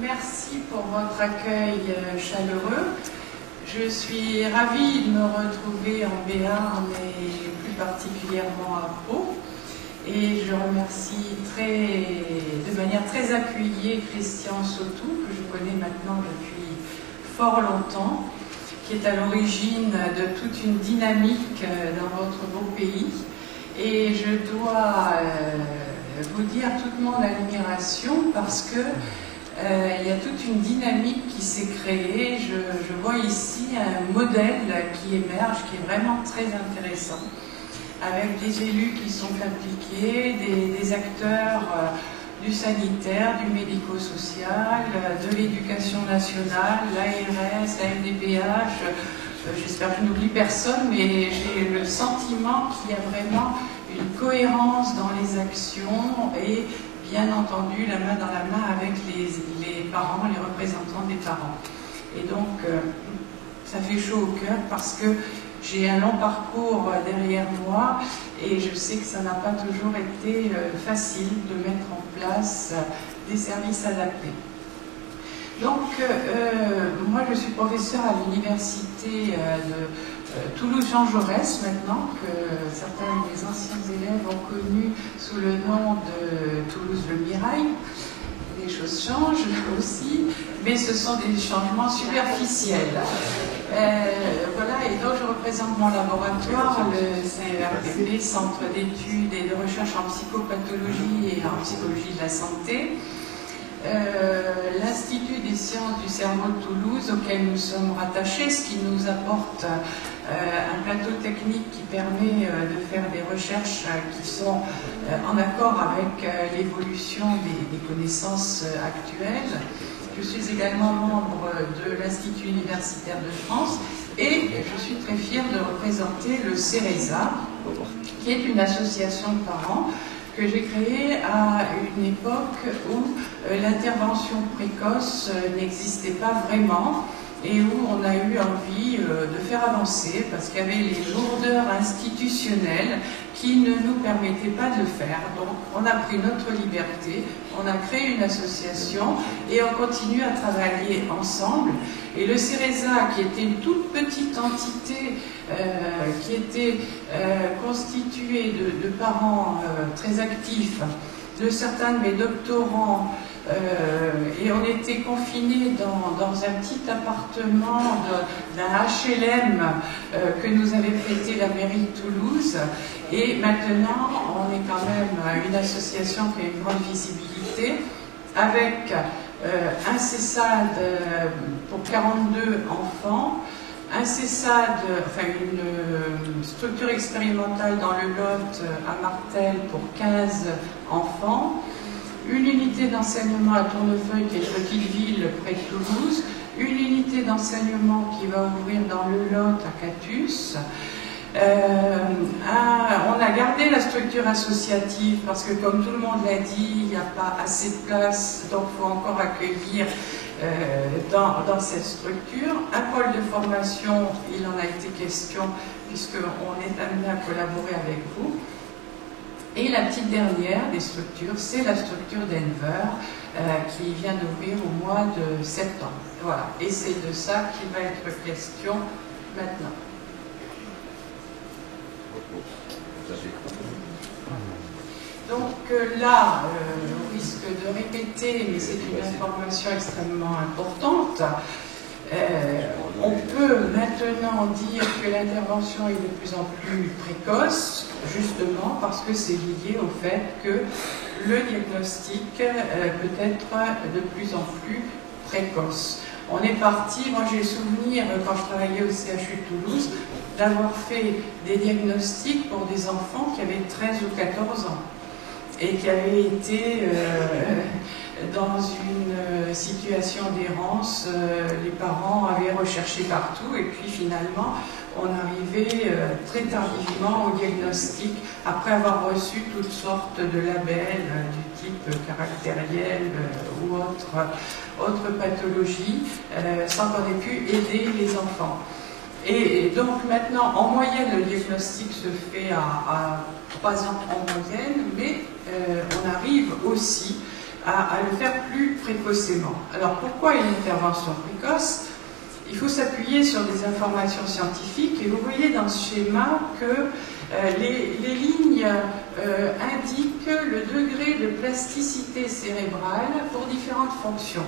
Merci pour votre accueil chaleureux. Je suis ravie de me retrouver en Béarn et plus particulièrement à Pau. Et je remercie de manière très appuyée Christian Sautou, que je connais maintenant depuis fort longtemps, qui est à l'origine de toute une dynamique dans votre beau pays. Et je dois vous dire toute mon admiration parce que il y a toute une dynamique qui s'est créée. Je vois ici un modèle qui émerge, qui est vraiment très intéressant, avec des élus qui sont impliqués, des acteurs du sanitaire, du médico-social, de l'éducation nationale, l'ARS, la MDPH. J'espère que je n'oublie personne, mais j'ai le sentiment qu'il y a vraiment une cohérence dans les actions et bien entendu la main dans la main avec les parents, les représentants des parents. Et donc, ça fait chaud au cœur parce que j'ai un long parcours derrière moi et je sais que ça n'a pas toujours été facile de mettre en place des services adaptés. Donc, moi je suis professeure à l'université de Toulouse-Jean Jaurès maintenant, que certains de mes anciens élèves ont connu sous le nom de Toulouse-le Mirail. Les choses changent aussi, mais ce sont des changements superficiels. Voilà, et donc je représente mon laboratoire, le CERPP, Centre d'études et de recherche en psychopathologie et en psychologie de la santé. L'Institut des sciences du cerveau de Toulouse, auquel nous sommes rattachés, ce qui nous apporte un plateau technique qui permet de faire des recherches qui sont en accord avec l'évolution des connaissances actuelles. Je suis également membre de l'Institut universitaire de France et je suis très fière de représenter le CERESA, qui est une association de parents que j'ai créée à une époque où l'intervention précoce n'existait pas vraiment et où on a eu envie de faire avancer parce qu'il y avait les lourdeurs institutionnelles qui ne nous permettaient pas de le faire. Donc on a pris notre liberté, on a créé une association et on continue à travailler ensemble. Et le CERESA, qui était une toute petite entité qui était constituée de parents très actifs, de certains de mes doctorants, et on était confinés dans un petit appartement d'un HLM que nous avait prêté la mairie de Toulouse. Et maintenant, on est quand même une association qui a une grande visibilité, avec un CESAD pour 42 enfants, un CESAD, enfin une structure expérimentale dans le Lot à Martel pour 15 enfants, une unité d'enseignement à Tournefeuille, qui est une petite ville près de Toulouse, une unité d'enseignement qui va ouvrir dans le Lot à Catus. On a gardé la structure associative parce que, comme tout le monde l'a dit, il n'y a pas assez de place, donc il faut encore accueillir dans cette structure. Un pôle de formation, il en a été question puisqu'on est amené à collaborer avec vous. Et la petite dernière des structures, c'est la structure Denver qui vient d'ouvrir au mois de septembre. Voilà, et c'est de ça qu'il va être question maintenant. Donc là, au risque de répéter, mais c'est une information extrêmement importante, on peut maintenant dire que l'intervention est de plus en plus précoce, justement parce que c'est lié au fait que le diagnostic peut être de plus en plus précoce. On est parti, moi j'ai le souvenir, quand je travaillais au CHU de Toulouse, d'avoir fait des diagnostics pour des enfants qui avaient 13 ou 14 ans et qui avaient été dans une situation d'errance. Les parents avaient recherché partout et puis finalement on arrivait très tardivement au diagnostic après avoir reçu toutes sortes de labels du type caractériel ou autre pathologie sans qu'on ait pu aider les enfants. Et donc maintenant, en moyenne, le diagnostic se fait à 3 ans en moyenne, mais on arrive aussi à le faire plus précocement. Alors pourquoi une intervention précoce? Il faut s'appuyer sur des informations scientifiques et vous voyez dans ce schéma que les lignes indiquent le degré de plasticité cérébrale pour différentes fonctions.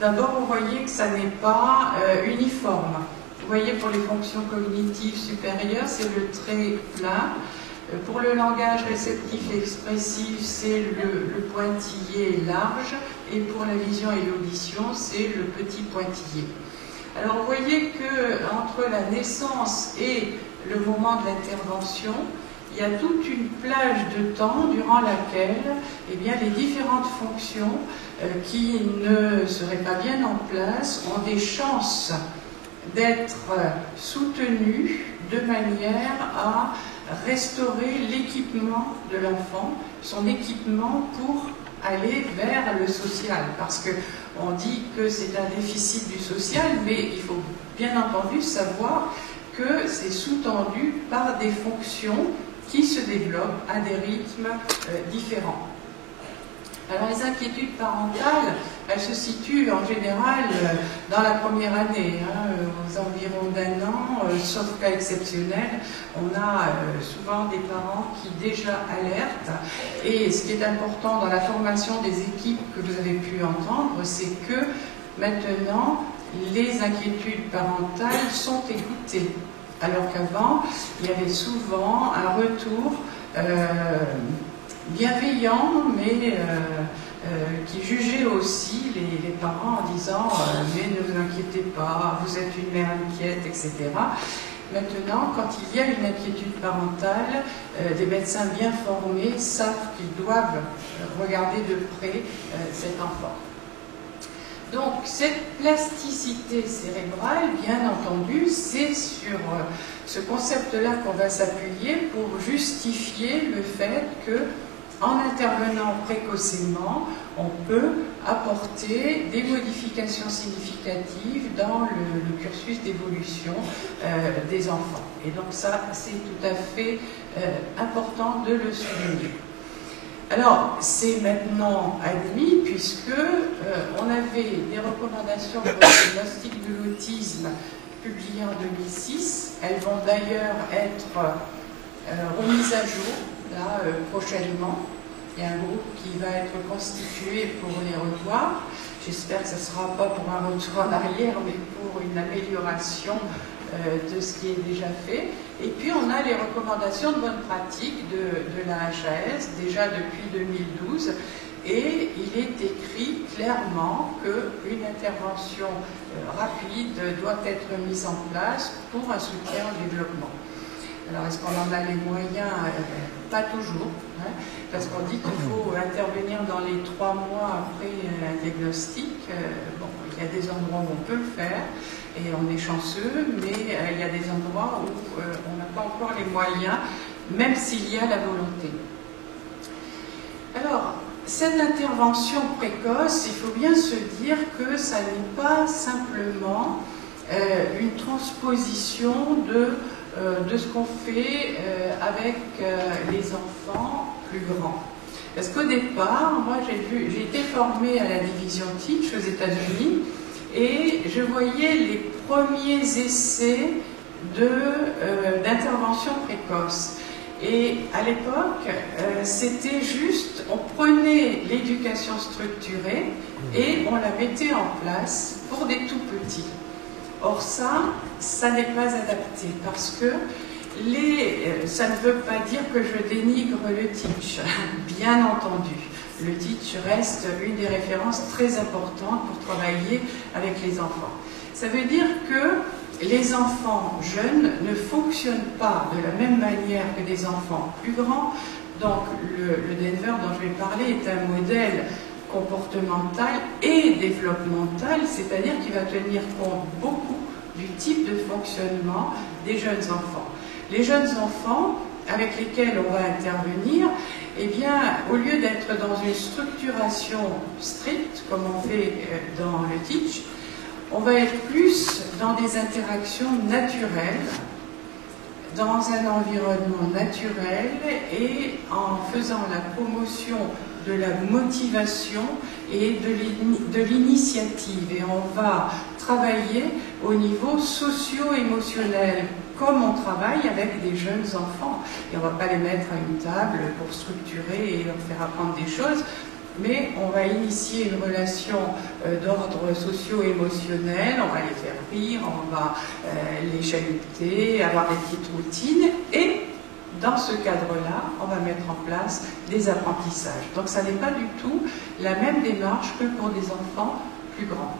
D'abord, vous voyez que ça n'est pas uniforme. Vous voyez, pour les fonctions cognitives supérieures, c'est le trait plat. Pour le langage réceptif et expressif, c'est le pointillé large. Et pour la vision et l'audition, c'est le petit pointillé. Alors, vous voyez qu'entre la naissance et le moment de l'intervention, il y a toute une plage de temps durant laquelle eh bien, les différentes fonctions qui ne seraient pas bien en place ont des chances d'être soutenues de manière à restaurer l'équipement de l'enfant, son équipement pour aller vers le social. Parce qu'on dit que c'est un déficit du social, mais il faut bien entendu savoir que c'est sous-tendu par des fonctions qui se développent à des rythmes différents. Alors les inquiétudes parentales, elles se situent en général dans la première année, aux environs d'1 an, sauf cas exceptionnel. On a souvent des parents qui déjà alertent. Et ce qui est important dans la formation des équipes que vous avez pu entendre, c'est que maintenant, les inquiétudes parentales sont écoutées. Alors qu'avant, il y avait souvent un retour bienveillant, mais qui jugeait aussi les parents en disant « mais ne vous inquiétez pas, vous êtes une mère inquiète, etc. » Maintenant, quand il y a une inquiétude parentale, des médecins bien formés savent qu'ils doivent regarder de près cet enfant. Donc, cette plasticité cérébrale, bien entendu, c'est sur ce concept-là qu'on va s'appuyer pour justifier le fait que, en intervenant précocement, on peut apporter des modifications significatives dans le cursus d'évolution des enfants. Et donc ça, c'est tout à fait important de le souligner. Alors, c'est maintenant admis puisque on avait des recommandations pour le diagnostic de l'autisme publiées en 2006. Elles vont d'ailleurs être remises à jour là, prochainement. Il y a un groupe qui va être constitué pour les revoir. J'espère que ce ne sera pas pour un retour en arrière, mais pour une amélioration de ce qui est déjà fait. Et puis on a les recommandations de bonne pratique de la HAS, déjà depuis 2012, et il est écrit clairement qu'une intervention rapide doit être mise en place pour un soutien au développement. Alors est-ce qu'on en a les moyens? Pas toujours, hein, parce qu'on dit qu'il faut intervenir dans les 3 mois après un diagnostic. Bon, il y a des endroits où on peut le faire, et on est chanceux, mais il y a des endroits où on n'a pas encore les moyens, même s'il y a la volonté. Alors, cette intervention précoce, il faut bien se dire que ça n'est pas simplement une transposition de ce qu'on fait avec les enfants plus grands. Parce qu'au départ, moi j'ai été formée à la division Teach aux États-Unis, et je voyais les premiers essais d'intervention précoce. Et à l'époque, c'était juste, on prenait l'éducation structurée et on la mettait en place pour des tout petits. Or ça n'est pas adapté parce que ça ne veut pas dire que je dénigre le Teach, bien entendu. Le Teach reste une des références très importantes pour travailler avec les enfants. Ça veut dire que les enfants jeunes ne fonctionnent pas de la même manière que des enfants plus grands. Donc le Denver dont je vais parler est un modèle comportemental et développemental, c'est-à-dire qu'il va tenir compte beaucoup du type de fonctionnement des jeunes enfants. Les jeunes enfants avec lesquels on va intervenir, eh bien, au lieu d'être dans une structuration stricte, comme on fait dans le Teach, on va être plus dans des interactions naturelles, dans un environnement naturel et en faisant la promotion de la motivation et de l'initiative. Et on va travailler au niveau socio-émotionnel, comme on travaille avec des jeunes enfants. Et on ne va pas les mettre à une table pour structurer et leur faire apprendre des choses, mais on va initier une relation d'ordre socio-émotionnel, on va les faire rire, on va les chahuter, avoir des petites routines, et dans ce cadre-là, on va mettre en place des apprentissages. Donc ça n'est pas du tout la même démarche que pour des enfants plus grands.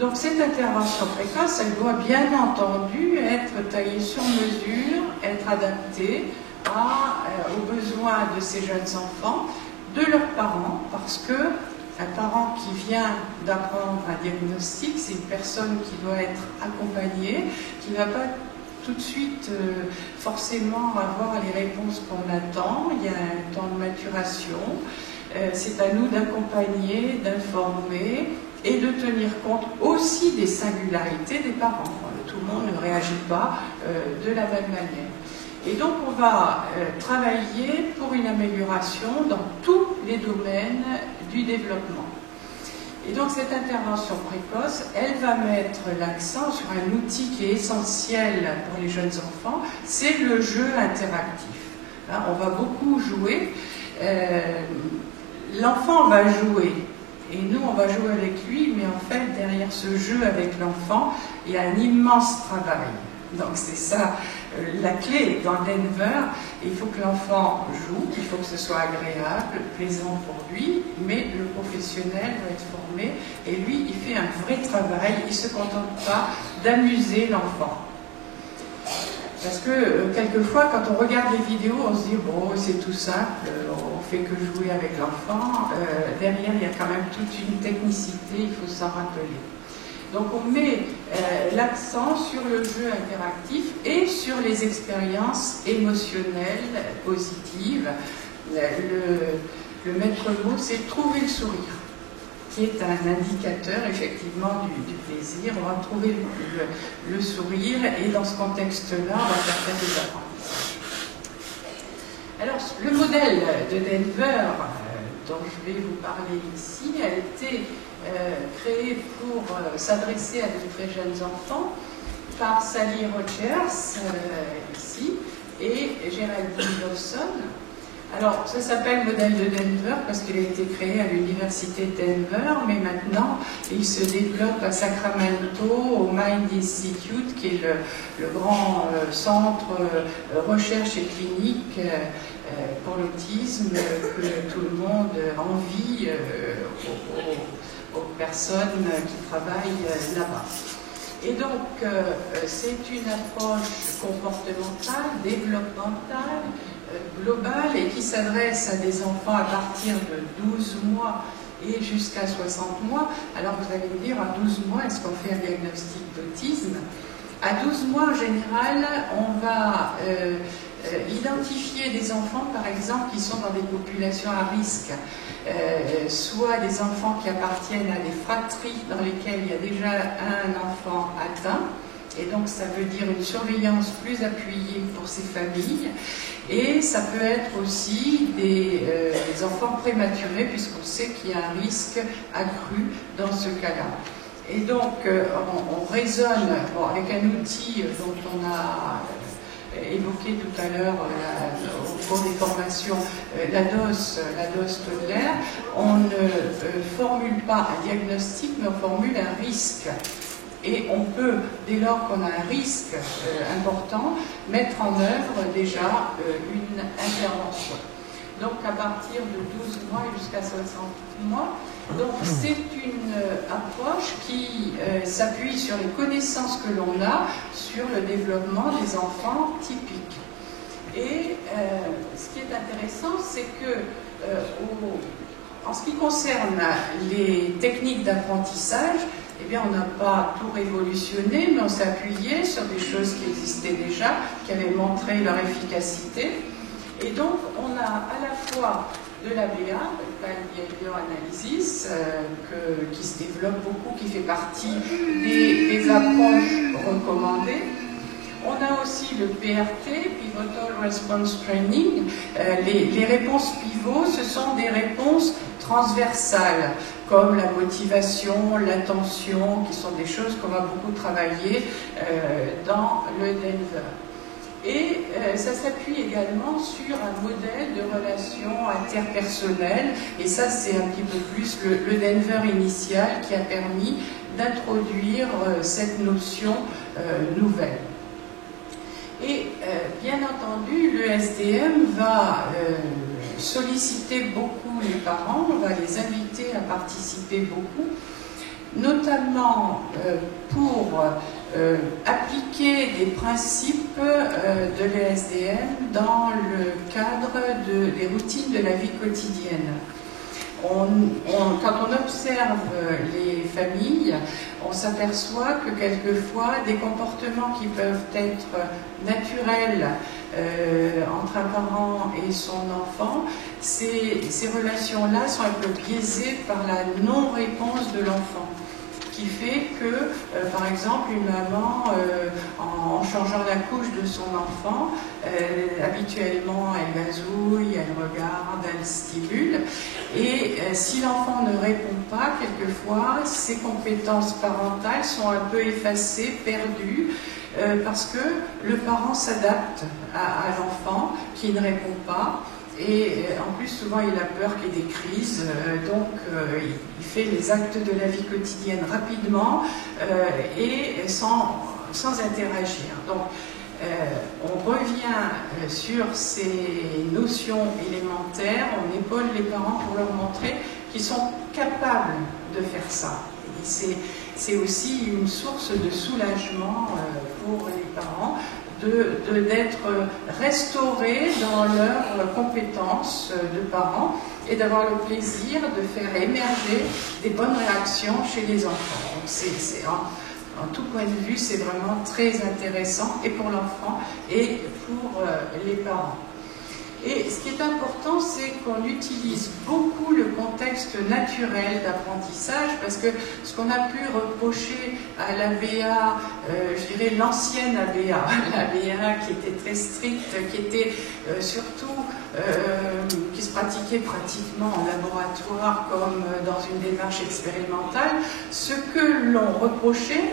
Donc cette intervention précoce, elle doit bien entendu être taillée sur mesure, être adaptée aux besoins de ces jeunes enfants, de leurs parents, parce qu'un parent qui vient d'apprendre un diagnostic, c'est une personne qui doit être accompagnée, qui ne va pas tout de suite forcément avoir les réponses qu'on attend. Il y a un temps de maturation. C'est à nous d'accompagner, d'informer et de tenir compte aussi des singularités des parents. Tout le monde ne réagit pas de la même manière. Et donc on va travailler pour une amélioration dans tous les domaines du développement. Et donc cette intervention précoce, elle va mettre l'accent sur un outil qui est essentiel pour les jeunes enfants, c'est le jeu interactif. Hein, on va beaucoup jouer, l'enfant va jouer, et nous on va jouer avec lui, mais en fait derrière ce jeu avec l'enfant, il y a un immense travail. Donc c'est ça la clé dans Denver. Il faut que l'enfant joue, il faut que ce soit agréable, plaisant pour lui, mais le professionnel va être formé et lui il fait un vrai travail, il ne se contente pas d'amuser l'enfant. Parce que quelquefois quand on regarde les vidéos on se dit bon c'est tout simple, on fait que jouer avec l'enfant, derrière il y a quand même toute une technicité, il faut s'en rappeler. Donc on met l'accent sur le jeu interactif et sur les expériences émotionnelles positives. Le maître mot, c'est trouver le sourire, qui est un indicateur effectivement du plaisir. On va trouver le sourire et dans ce contexte-là, on va faire des apprentissages. Alors le modèle de Denver, dont je vais vous parler ici, a été créé pour s'adresser à de très jeunes enfants par Sally Rogers, ici, et Geraldine Lawson. Alors, ça s'appelle modèle de Denver parce qu'il a été créé à l'université de Denver, mais maintenant, il se développe à Sacramento, au Mind Institute, qui est le grand centre recherche et clinique pour l'autisme que tout le monde envie aux personnes qui travaillent là-bas. Et donc, c'est une approche comportementale, développementale, globale et qui s'adresse à des enfants à partir de 12 mois et jusqu'à 60 mois. Alors vous allez me dire, à 12 mois, est-ce qu'on fait un diagnostic d'autisme? À 12 mois, en général, on va identifier des enfants, par exemple, qui sont dans des populations à risque, soit des enfants qui appartiennent à des fratries dans lesquelles il y a déjà un enfant atteint, et donc ça veut dire une surveillance plus appuyée pour ces familles, et ça peut être aussi des enfants prématurés, puisqu'on sait qu'il y a un risque accru dans ce cas-là. Et donc, on raisonne avec un outil dont on a évoqué tout à l'heure au cours des formations, la DOS Toddler. On ne formule pas un diagnostic, mais on formule un risque. Et on peut, dès lors qu'on a un risque important, mettre en œuvre déjà une intervention. Donc à partir de 12 mois jusqu'à 60 mois. Donc c'est une approche qui s'appuie sur les connaissances que l'on a sur le développement des enfants typiques. Et ce qui est intéressant, c'est que en ce qui concerne les techniques d'apprentissage, eh bien, on n'a pas tout révolutionné, mais on s'est appuyé sur des choses qui existaient déjà, qui avaient montré leur efficacité. Et donc, on a à la fois de l'ABA, le Behavior Analysis, qui se développe beaucoup, qui fait partie des approches recommandées. On a aussi le PRT, Pivotal Response Training. Les réponses pivots, ce sont des réponses transversales, comme la motivation, l'attention, qui sont des choses qu'on va beaucoup travailler dans le Denver. Et ça s'appuie également sur un modèle de relations interpersonnelles, et ça c'est un petit peu plus le Denver initial qui a permis d'introduire cette notion nouvelle. Et bien entendu, le SDM va solliciter beaucoup les parents, on va les inviter à participer beaucoup, notamment pour appliquer des principes de l'ESDM dans le cadre des routines de la vie quotidienne. Quand on observe les familles, on s'aperçoit que quelquefois des comportements qui peuvent être naturels entre un parent et son enfant, ces relations-là sont un peu biaisées par la non-réponse de l'enfant, qui fait que, par exemple, une maman, en changeant la couche de son enfant, habituellement elle gazouille, elle regarde, elle stimule, et si l'enfant ne répond pas, quelquefois, ses compétences parentales sont un peu effacées, perdues, parce que le parent s'adapte à l'enfant qui ne répond pas. Et en plus, souvent, il a peur qu'il y ait des crises, donc il fait les actes de la vie quotidienne rapidement et sans interagir. Donc, on revient sur ces notions élémentaires, on épaule les parents pour leur montrer qu'ils sont capables de faire ça. C'est aussi une source de soulagement pour les parents, d'être restaurés dans leurs compétences de parents et d'avoir le plaisir de faire émerger des bonnes réactions chez les enfants. Donc en tout point de vue, c'est vraiment très intéressant, et pour l'enfant et pour les parents. Et ce qui est important, c'est qu'on utilise beaucoup le contexte naturel d'apprentissage, parce que ce qu'on a pu reprocher à l'ABA, je dirais l'ancienne ABA, l'ABA qui était très stricte, qui était surtout, qui se pratiquait pratiquement en laboratoire comme dans une démarche expérimentale, ce que l'on reprochait,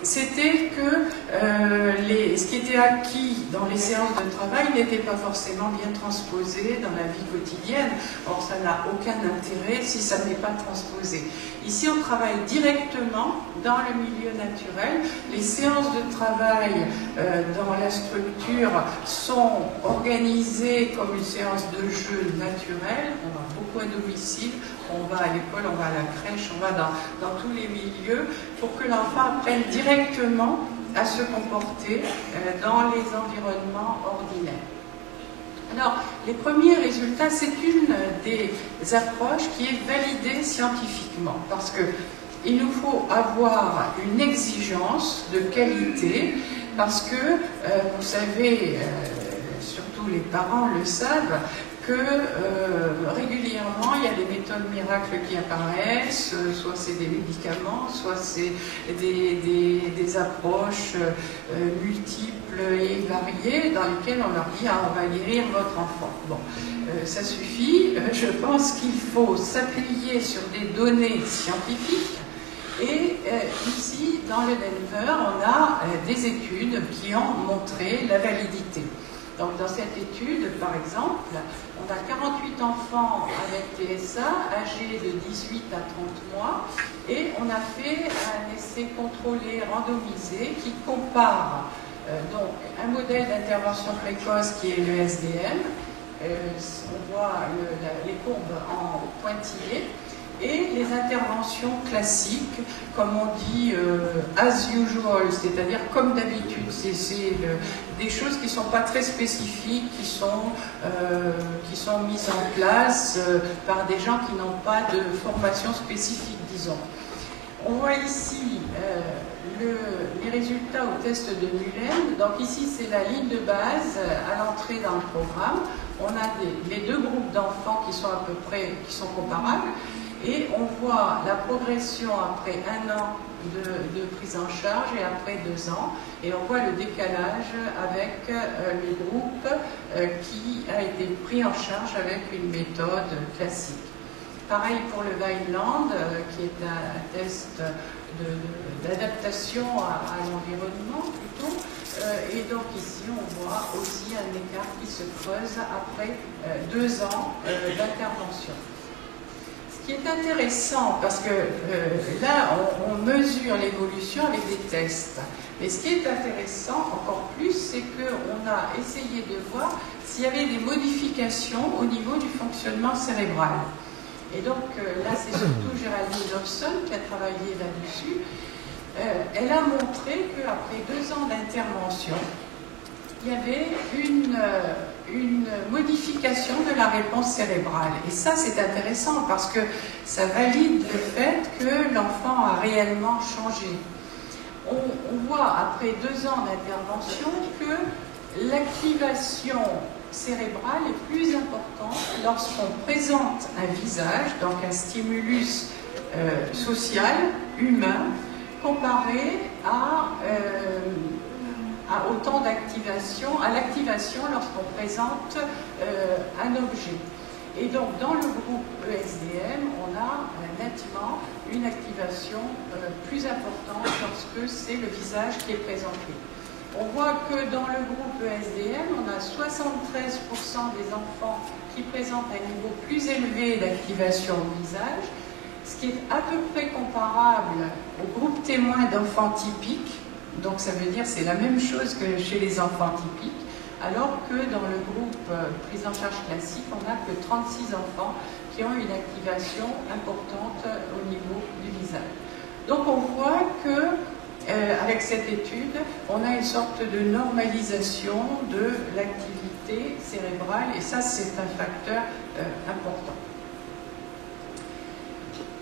c'était que ce qui était acquis dans les séances de travail n'était pas forcément bien transposé dans la vie quotidienne. Or, ça n'a aucun intérêt si ça n'est pas transposé. Ici, on travaille directement dans le milieu naturel. Les séances de travail dans la structure sont organisées comme une séance de jeu naturel. On va beaucoup à domicile, on va à l'école, on va à la crèche, on va dans tous les milieux pour que l'enfant apprenne directement à se comporter dans les environnements ordinaires. Alors, les premiers résultats, c'est une des approches qui est validée scientifiquement, parce qu'il nous faut avoir une exigence de qualité, parce que, vous savez, surtout les parents le savent, que régulièrement, il y a des méthodes miracles qui apparaissent, soit c'est des médicaments, soit c'est des approches multiples et variées dans lesquelles on leur dit « on va guérir votre enfant ». Bon, ça suffit. Je pense qu'il faut s'appuyer sur des données scientifiques. Et ici, dans le Denver, on a des études qui ont montré la validité. Donc dans cette étude, par exemple, on a 48 enfants avec TSA âgés de 18 à 30 mois et on a fait un essai contrôlé randomisé qui compare donc un modèle d'intervention précoce qui est le SDM, on voit les courbes en pointillés, et les interventions classiques, comme on dit as usual, c'est-à-dire comme d'habitude, c'est des choses qui ne sont pas très spécifiques, qui sont mises en place par des gens qui n'ont pas de formation spécifique, disons. On voit ici les résultats au test de Mullen. Donc ici, c'est la ligne de base à l'entrée dans le programme. On a les deux groupes d'enfants qui sont à peu près, qui sont comparables. Et on voit la progression après 1 an de prise en charge et après 2 ans. Et on voit le décalage avec le groupe qui a été pris en charge avec une méthode classique. Pareil pour le Vineland, qui est un test d'adaptation à l'environnement plutôt. Et donc ici, on voit aussi un écart qui se creuse après 2 ans d'intervention. Ce qui est intéressant, parce que là, on mesure l'évolution avec des tests. Mais ce qui est intéressant encore plus, c'est qu'on a essayé de voir s'il y avait des modifications au niveau du fonctionnement cérébral. Et donc là, c'est surtout Géraldine Dobson qui a travaillé là-dessus. Elle a montré qu'après 2 ans d'intervention, il y avait une modification de la réponse cérébrale. Et ça, c'est intéressant parce que ça valide le fait que l'enfant a réellement changé. On voit après 2 ans d'intervention que l'activation cérébrale est plus importante lorsqu'on présente un visage, donc un stimulus social, humain, comparé à autant d'activation, à l'activation lorsqu'on présente un objet. Et donc dans le groupe ESDM, on a nettement une activation plus importante lorsque c'est le visage qui est présenté. On voit que dans le groupe ESDM, on a 73% des enfants qui présentent un niveau plus élevé d'activation au visage, ce qui est à peu près comparable au groupe témoin d'enfants typiques. Donc ça veut dire que c'est la même chose que chez les enfants typiques, alors que dans le groupe prise en charge classique, on n'a que 36 enfants qui ont une activation importante au niveau du visage. Donc on voit que avec cette étude, on a une sorte de normalisation de l'activité cérébrale, et ça c'est un facteur important.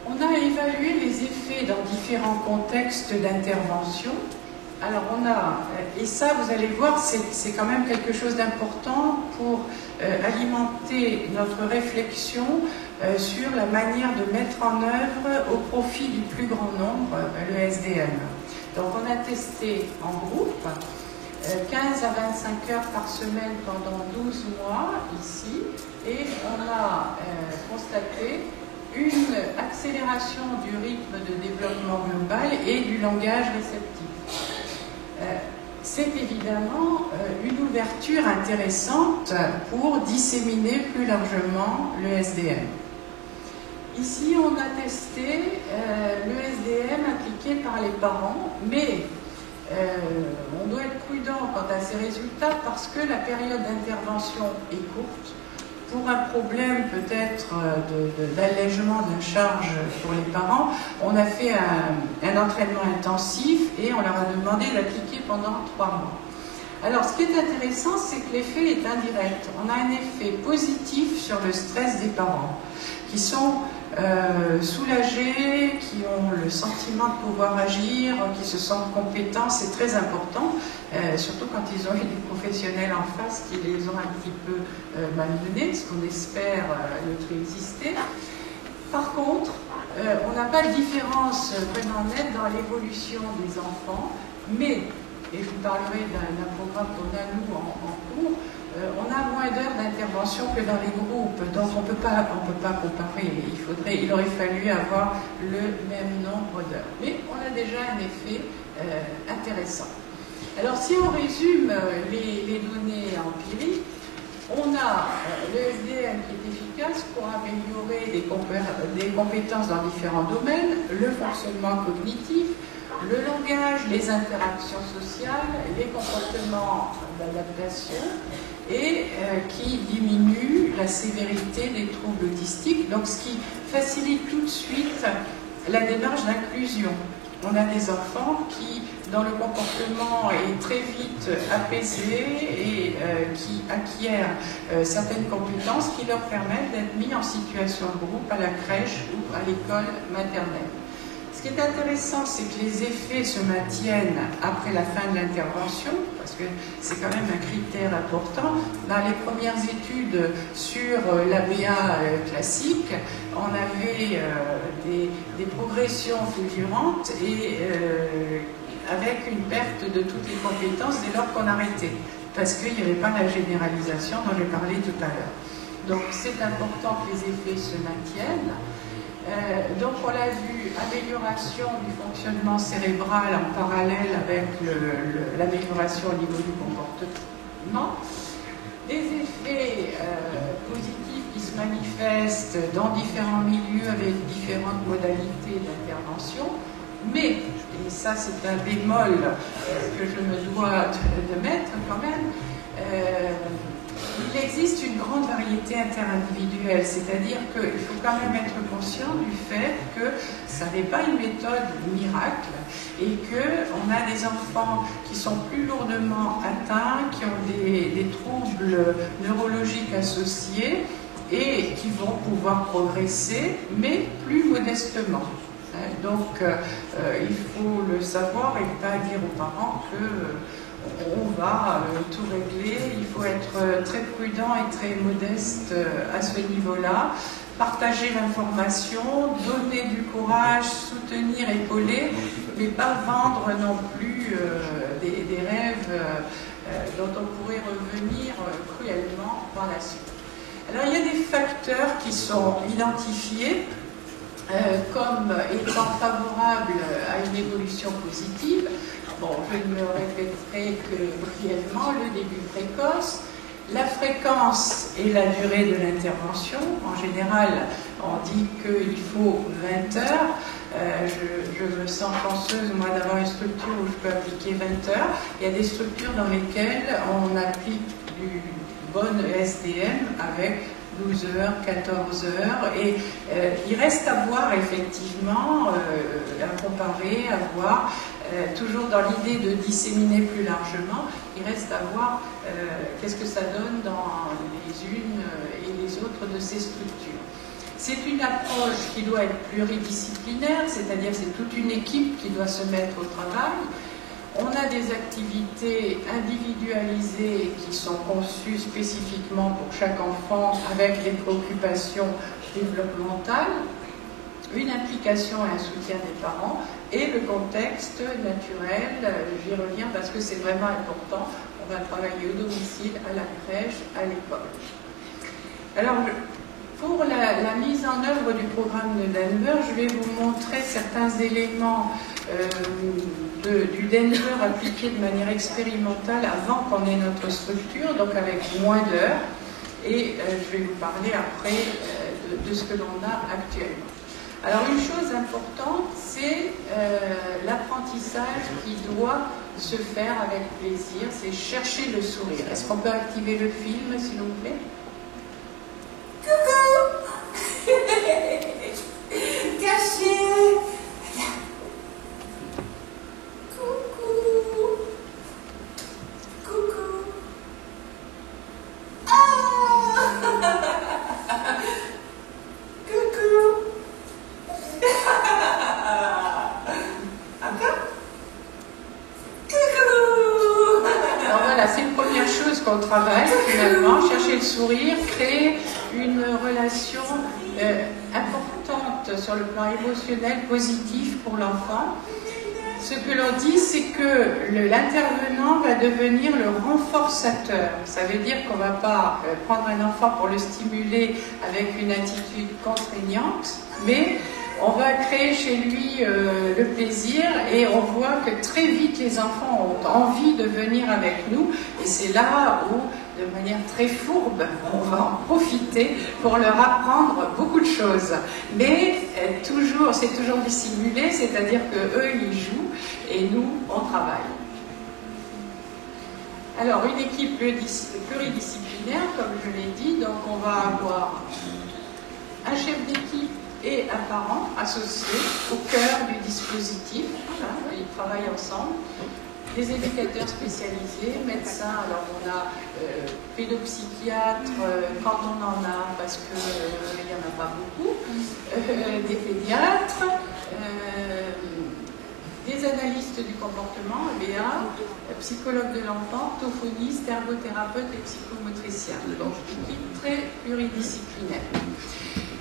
On a évalué les effets dans différents contextes d'intervention. Alors on a, et ça vous allez voir, c'est quand même quelque chose d'important pour alimenter notre réflexion sur la manière de mettre en œuvre au profit du plus grand nombre le SDM. Donc on a testé en groupe 15 à 25 heures par semaine pendant 12 mois ici, et on a constaté une accélération du rythme de développement global et du langage réceptif. C'est évidemment une ouverture intéressante pour disséminer plus largement le SDM. Ici, on a testé le SDM appliqué par les parents, mais on doit être prudent quant à ces résultats parce que la période d'intervention est courte. Pour un problème peut-être d'allègement de charge pour les parents, on a fait un entraînement intensif et on leur a demandé d'appliquer pendant 3 mois. Alors ce qui est intéressant, c'est que l'effet est indirect. On a un effet positif sur le stress des parents, qui sont soulagés, qui ont le sentiment de pouvoir agir, qui se sentent compétents. C'est très important, surtout quand ils ont eu des professionnels en face qui les ont un petit peu malmenés, ce qu'on espère ne plus exister. Par contre, on n'a pas de différence vraiment nette dans l'évolution des enfants, mais, et je vous parlerai d'un programme qu'on a nous en cours, on a moins d'heures d'intervention que dans les groupes, donc on peut pas comparer. Il aurait fallu avoir le même nombre d'heures. Mais on a déjà un effet intéressant. Alors si on résume les données empiriques, on a le SDM qui est efficace pour améliorer des compétences dans différents domaines, le fonctionnement cognitif, le langage, les interactions sociales, les comportements d'adaptation, et qui diminue la sévérité des troubles autistiques, donc ce qui facilite tout de suite la démarche d'inclusion. On a des enfants qui, dont le comportement est très vite apaisé et qui acquièrent certaines compétences qui leur permettent d'être mis en situation de groupe à la crèche ou à l'école maternelle. Ce qui est intéressant, c'est que les effets se maintiennent après la fin de l'intervention, parce que c'est quand même un critère important. Dans les premières études sur l'ABA classique, on avait des progressions fulgurantes et avec une perte de toutes les compétences dès lors qu'on arrêtait, parce qu'il n'y avait pas la généralisation dont j'ai parlé tout à l'heure. Donc c'est important que les effets se maintiennent. Donc on l'a vu, amélioration du fonctionnement cérébral en parallèle avec l'amélioration au niveau du comportement. Des effets positifs qui se manifestent dans différents milieux avec différentes modalités d'intervention, mais, et ça c'est un bémol que je me dois de mettre quand même, il existe une grande variété interindividuelle, c'est-à-dire qu'il faut quand même être conscient du fait que ça n'est pas une méthode miracle et qu'on a des enfants qui sont plus lourdement atteints, qui ont des troubles neurologiques associés et qui vont pouvoir progresser, mais plus modestement. Donc il faut le savoir et pas dire aux parents que on va tout régler. Il faut être très prudent et très modeste à ce niveau-là. Partager l'information, donner du courage, soutenir, épauler, mais pas vendre non plus des rêves dont on pourrait revenir cruellement par la suite. Alors il y a des facteurs qui sont identifiés comme étant favorables à une évolution positive. Bon, je ne me répéterai que brièvement, le début précoce, la fréquence et la durée de l'intervention. En général, on dit qu'il faut 20 heures. Je me sens chanceuse, moi, d'avoir une structure où je peux appliquer 20 heures. Il y a des structures dans lesquelles on applique du bon SDM avec 12 heures, 14 heures, et il reste à voir effectivement, à comparer, à voir, toujours dans l'idée de disséminer plus largement, il reste à voir qu'est-ce que ça donne dans les unes et les autres de ces structures. C'est une approche qui doit être pluridisciplinaire, c'est-à-dire c'est toute une équipe qui doit se mettre au travail. On a des activités individualisées qui sont conçues spécifiquement pour chaque enfant avec des préoccupations développementales, une implication et un soutien des parents et le contexte naturel, j'y reviens parce que c'est vraiment important, on va travailler au domicile, à la crèche, à l'école. Alors, pour la mise en œuvre du programme de Denver, je vais vous montrer certains éléments du Denver appliqué de manière expérimentale avant qu'on ait notre structure, donc avec moins d'heures, et je vais vous parler après de ce que l'on a actuellement. Alors une chose importante, c'est l'apprentissage qui doit se faire avec plaisir, c'est chercher le sourire. Est-ce qu'on peut activer le film, s'il vous plaît? Coucou. Caché. Coucou. Coucou. Ah. Coucou. Encore. Coucou. Alors voilà, c'est une première chose qu'on travaille finalement, chercher le sourire, créer une relation importante sur le plan émotionnel, positif pour l'enfant. Ce que l'on dit, c'est que l'intervenant va devenir le renforçateur. Ça veut dire qu'on ne va pas prendre un enfant pour le stimuler avec une attitude contraignante, mais on va créer chez lui le plaisir et on voit que très vite les enfants ont envie de venir avec nous et c'est là où, de manière très fourbe, on va en profiter pour leur apprendre beaucoup de choses. Mais toujours, c'est toujours dissimulé, c'est-à-dire qu'eux, ils jouent et nous, on travaille. Alors, une équipe pluridisciplinaire, comme je l'ai dit, donc on va avoir un chef d'équipe et un parent associés au cœur du dispositif. Voilà, ils travaillent ensemble. Des éducateurs spécialisés, médecins, alors on a pédopsychiatres quand on en a, parce qu'il n'y en a pas beaucoup, des pédiatres, des analystes du comportement, EBA, psychologue de l'enfant, orthophoniste, ergothérapeute et psychomotricien. Donc, une équipe très pluridisciplinaire.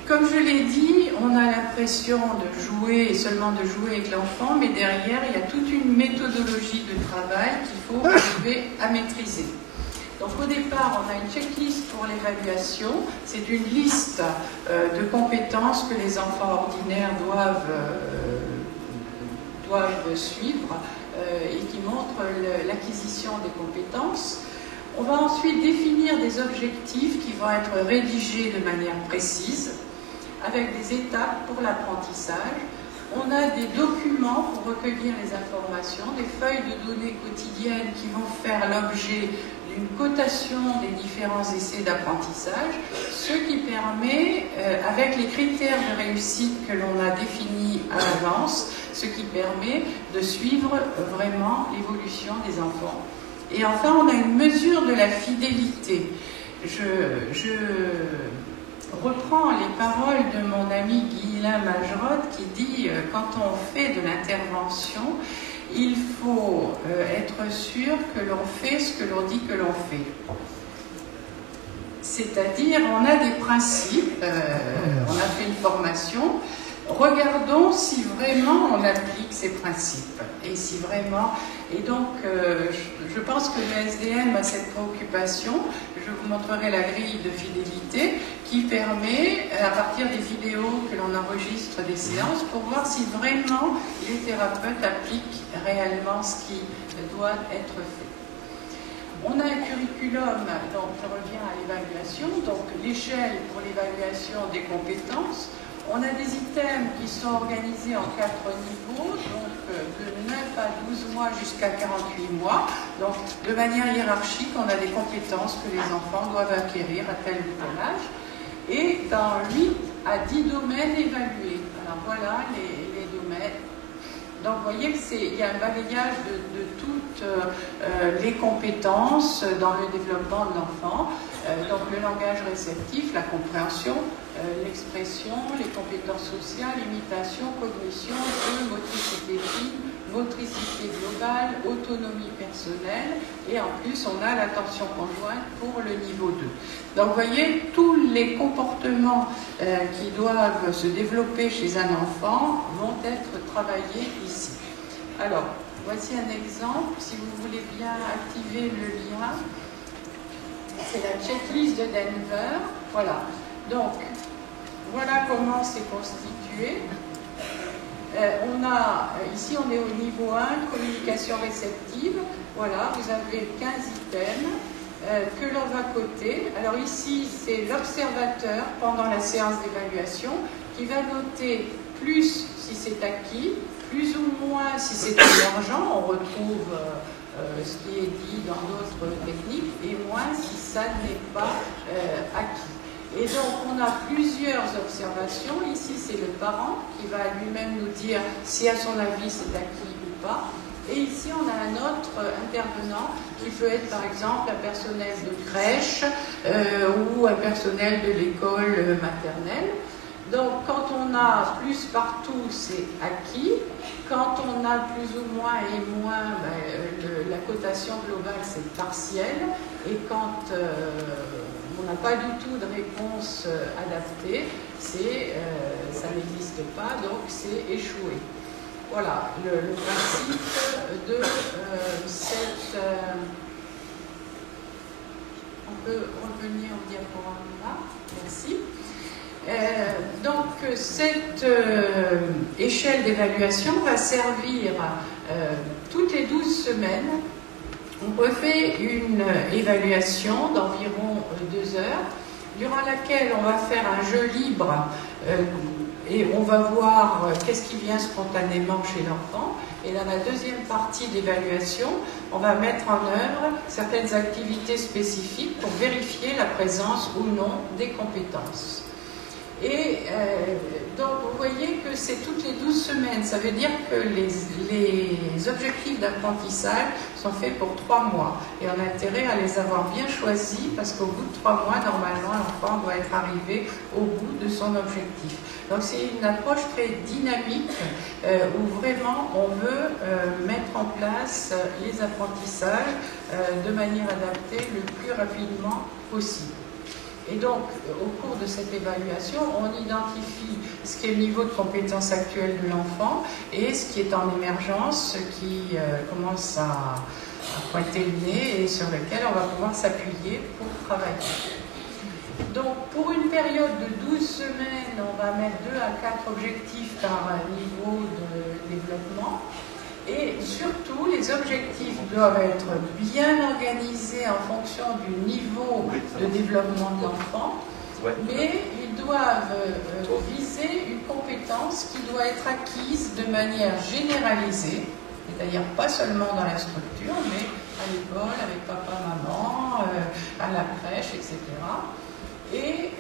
Comme je l'ai dit, on a l'impression de jouer, et seulement de jouer avec l'enfant, mais derrière, il y a toute une méthodologie de travail qu'il faut arriver à maîtriser. Donc au départ, on a une checklist pour l'évaluation. C'est une liste de compétences que les enfants ordinaires doivent suivre et qui montre l'acquisition des compétences. On va ensuite définir des objectifs qui vont être rédigés de manière précise, avec des étapes pour l'apprentissage. On a des documents pour recueillir les informations, des feuilles de données quotidiennes qui vont faire l'objet d'une cotation des différents essais d'apprentissage, ce qui permet, avec les critères de réussite que l'on a définis à l'avance, ce qui permet de suivre vraiment l'évolution des enfants. Et enfin, on a une mesure de la fidélité. Je reprends les paroles de mon ami Guylain Majerot qui dit quand on fait de l'intervention, il faut être sûr que l'on fait ce que l'on dit que l'on fait. C'est-à-dire, on a des principes, on a fait une formation, regardons si vraiment on applique ces principes. Et si vraiment... Et donc, je pense que le SDM a cette préoccupation. Je vous montrerai la grille de fidélité qui permet, à partir des vidéos que l'on enregistre des séances, pour voir si vraiment les thérapeutes appliquent réellement ce qui doit être fait. On a un curriculum, donc je reviens à l'évaluation, donc l'échelle pour l'évaluation des compétences. On a des items qui sont organisés en 4 niveaux, donc de 9 à 12 mois jusqu'à 48 mois. Donc de manière hiérarchique, on a des compétences que les enfants doivent acquérir à tel ou tel âge. Et dans 8 à 10 domaines évalués. Alors voilà les domaines. Donc vous voyez qu'il y a un balayage de toutes les compétences dans le développement de l'enfant. Donc le langage réceptif, la compréhension, l'expression, les compétences sociales, imitation, cognition, jeu, motricité fine, motricité globale, autonomie personnelle, et en plus on a l'attention conjointe pour le niveau 2. Donc vous voyez, tous les comportements qui doivent se développer chez un enfant vont être travaillés ici. Alors, voici un exemple, si vous voulez bien activer le lien. C'est la checklist de Denver. Voilà. Donc, voilà comment c'est constitué. Ici, on est au niveau 1, communication réceptive. Voilà, vous avez 15 items que l'on va coter. Alors ici, c'est l'observateur pendant la séance d'évaluation qui va noter plus si c'est acquis, plus ou moins si c'est émergent. On retrouve ce qui est dit dans d'autres techniques, et moins si ça n'est pas acquis. Et donc, on a plusieurs observations. Ici, c'est le parent qui va lui-même nous dire si, à son avis, c'est acquis ou pas. Et ici, on a un autre intervenant qui peut être, par exemple, un personnel de crèche ou un personnel de l'école maternelle. Donc, quand on a plus partout, c'est acquis. Quand on a plus ou moins et moins, la cotation globale, c'est partiel. Et quand on n'a pas du tout de réponse adaptée, ça n'existe pas, donc c'est échoué. Voilà le principe de cette... on peut revenir au diaporama, merci. Donc cette échelle d'évaluation va servir toutes les 12 semaines. On refait une évaluation d'environ 2 heures, durant laquelle on va faire un jeu libre et on va voir qu'est-ce qui vient spontanément chez l'enfant. Et dans la deuxième partie d'évaluation, on va mettre en œuvre certaines activités spécifiques pour vérifier la présence ou non des compétences. Et donc vous voyez que c'est toutes les 12 semaines. Ça veut dire que les objectifs d'apprentissage sont faits pour 3 mois. Et on a intérêt à les avoir bien choisis parce qu'au bout de 3 mois, normalement, l'enfant doit être arrivé au bout de son objectif. Donc c'est une approche très dynamique où vraiment on veut mettre en place les apprentissages de manière adaptée le plus rapidement possible. Et donc, au cours de cette évaluation, on identifie ce qui est le niveau de compétence actuel de l'enfant et ce qui est en émergence, ce qui commence à pointer le nez et sur lequel on va pouvoir s'appuyer pour travailler. Donc, pour une période de 12 semaines, on va mettre 2 à 4 objectifs par niveau de développement. Et surtout, les objectifs doivent être bien organisés en fonction du niveau de développement de l'enfant, mais ils doivent viser une compétence qui doit être acquise de manière généralisée, c'est-à-dire pas seulement dans la structure, mais à l'école, avec papa, maman, à la crèche, etc. Et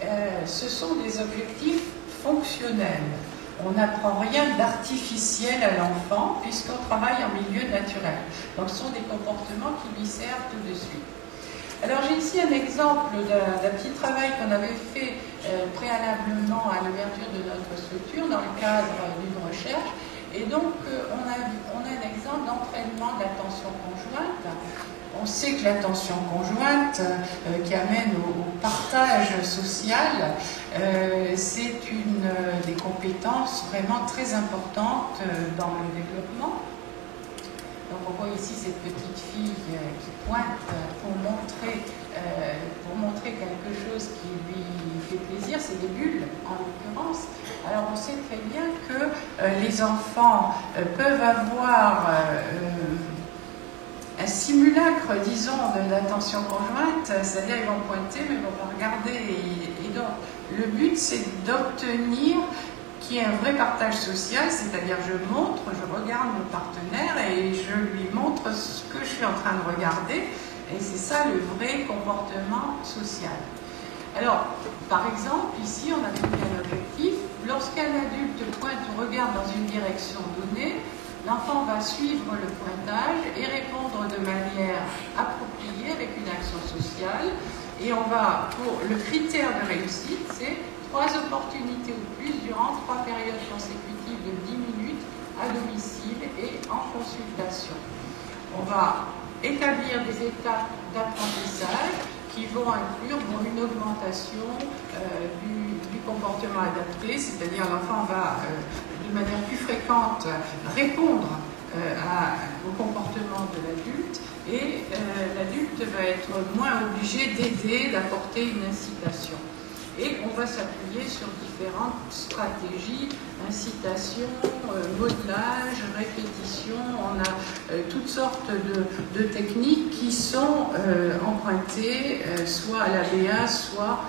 ce sont des objectifs fonctionnels. On n'apprend rien d'artificiel à l'enfant puisqu'on travaille en milieu naturel. Donc ce sont des comportements qui lui servent tout de suite. Alors j'ai ici un exemple d'un petit travail qu'on avait fait préalablement à l'ouverture de notre structure dans le cadre d'une recherche. Et donc on a un exemple d'entraînement de l'attention conjointe. On sait que l'attention conjointe qui amène au partage social, c'est une des compétences vraiment très importantes dans le développement. Donc on voit ici cette petite fille qui pointe pour montrer quelque chose qui lui fait plaisir, c'est des bulles en l'occurrence. Alors on sait très bien que les enfants peuvent avoir un simulacre, disons, de l'attention conjointe, c'est-à-dire ils vont pointer mais ils ne vont pas regarder. Et donc le but c'est d'obtenir qu'il y ait un vrai partage social, c'est-à-dire je montre, je regarde mon partenaire et je lui montre ce que je suis en train de regarder, et c'est ça le vrai comportement social. Alors, par exemple, ici on a trouvé un objectif, lorsqu'un adulte pointe ou regarde dans une direction donnée, l'enfant va suivre le pointage et répondre de manière appropriée avec une action sociale, et on va, pour le critère de réussite, c'est 3 opportunités ou plus durant 3 périodes consécutives de 10 minutes à domicile et en consultation. On va établir des étapes d'apprentissage qui vont inclure une augmentation du comportement adapté, c'est-à-dire l'enfant va de manière plus fréquente répondre au comportement de l'adulte et l'adulte va être moins obligé d'aider, d'apporter une incitation. Et on va s'appuyer sur différentes stratégies, incitation, modelage, répétition. On a toutes sortes de techniques qui sont empruntées soit à l'ABA, soit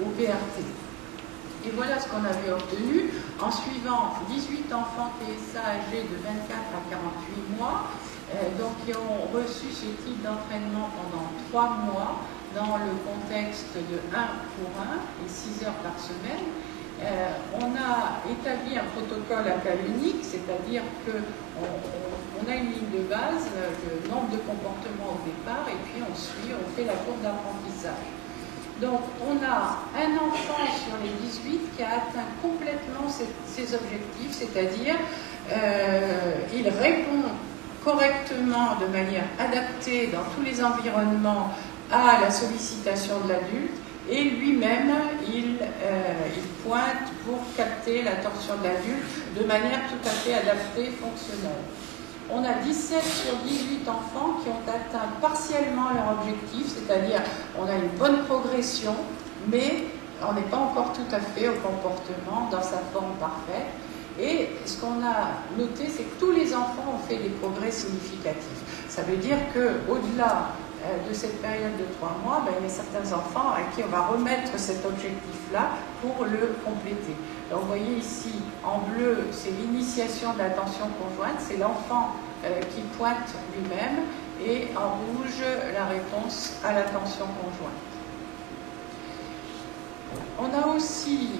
au PRT. Et voilà ce qu'on avait obtenu en suivant 18 enfants TSA âgés de 24 à 48 mois, donc qui ont reçu ce type d'entraînement pendant 3 mois, dans le contexte de 1 pour 1 et 6 heures par semaine. On a établi un protocole à cas unique, c'est-à-dire qu'on a une ligne de base, le nombre de comportements au départ, et puis on fait la courbe d'apprentissage. Donc on a un enfant sur les 18 qui a atteint complètement ses objectifs, c'est-à-dire il répond correctement, de manière adaptée dans tous les environnements, à la sollicitation de l'adulte, et lui-même il pointe pour capter l'attention de l'adulte de manière tout à fait adaptée, fonctionnelle. On a 17 sur 18 enfants qui ont atteint partiellement leur objectif, c'est-à-dire on a une bonne progression, mais on n'est pas encore tout à fait au comportement dans sa forme parfaite. Et ce qu'on a noté, c'est que tous les enfants ont fait des progrès significatifs. Ça veut dire qu'au-delà de cette période de 3 mois, il y a certains enfants à qui on va remettre cet objectif-là pour le compléter. Donc vous voyez ici, en bleu, c'est l'initiation de l'attention conjointe, c'est l'enfant qui pointe lui-même, et en rouge, la réponse à l'attention conjointe. On a aussi